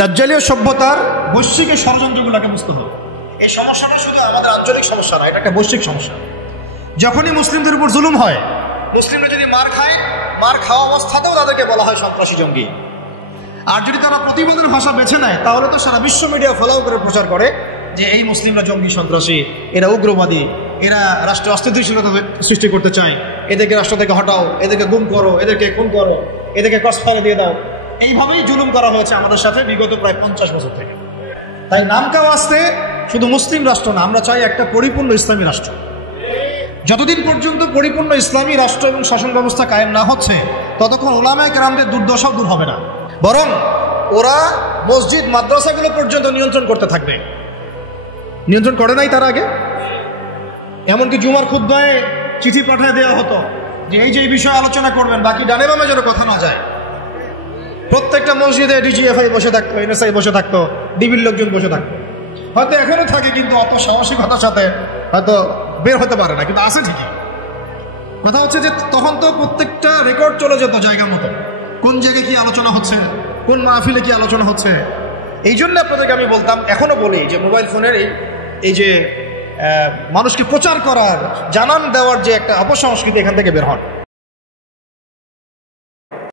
দাজ্জালীয় সভ্যতার বৈশ্বিক ষড়যন্ত্রগুলোকে বুঝতে হবে। এই সমস্যাটা শুধু আমাদের আঞ্চলিক সমস্যা না, এটা একটা বৈশ্বিক সমস্যা। যখনই মুসলিমদের উপর জুলুম হয়, মুসলিমরা যদি মার খায়, মার খাওয়া অবস্থাতেও তাদেরকে বলা হয় সন্ত্রাসী জঙ্গি। আর যদি তারা প্রতিবাদের ভাষা বেছে নেয়, তাহলে তো সারা বিশ্ব মিডিয়া ফলাও করে প্রচার করে যে এই মুসলিমরা জঙ্গি, সন্ত্রাসী, এরা উগ্রবাদী, এরা রাষ্ট্রে অস্থিতিশীলতা সৃষ্টি করতে চায়, এদেরকে রাষ্ট্র থেকে হটাও, এদেরকে গুম করো, এদেরকে খুন করো, এদেরকে ক্রসফায়ারে দিয়ে দাও। এইভাবেই জুলুম করা হয়েছে আমাদের সাথে বিগত প্রায় 50 বছর থেকে। তাই নামকাও আসতে শুধু মুসলিম রাষ্ট্র না, আমরা চাই একটা পরিপূর্ণ ইসলামী রাষ্ট্র। যতদিন পর্যন্ত পরিপূর্ণ ইসলামী রাষ্ট্র এবং শাসন ব্যবস্থা কায়েম না হচ্ছে, ততক্ষণ উলামায়ে কেরামদের দুর্দশাও দূর হবে না, বরং ওরা মসজিদ মাদ্রাসাগুলো পর্যন্ত নিয়ন্ত্রণ করতে থাকবে। নিয়ন্ত্রণ করে নাই তার আগে? এমনকি জুমার খুতবায় চিঠি পাঠিয়ে দেওয়া হতো যে এই যে এই বিষয়ে আলোচনা করবেন, বাকি ডানে বামে যেন কথা না যায়। প্রত্যেকটা মসজিদে ডিজিএফআই বসে থাকতো, এনএসআই বসে থাকতো, ডিবির লোকজন বসে থাকতো। হয়তো এখনো থাকে, কিন্তু অত সাহসিকতার সাথে হয়তো বের হতে পারে না, কিন্তু আছে ঠিকই। কথা হচ্ছে যে তখন তো প্রত্যেকটা রেকর্ড চলে যেত জায়গা মতো, কোন জায়গায় কি আলোচনা হচ্ছে, কোন মাহফিলে কি আলোচনা হচ্ছে। এই জন্য আপনাদেরকে আমি বলতাম, এখনো বলি যে মোবাইল ফোনের এই যে মানুষকে প্রচার করার, জানান দেওয়ার যে একটা অপসংস্কৃতি, এখান থেকে বের হন।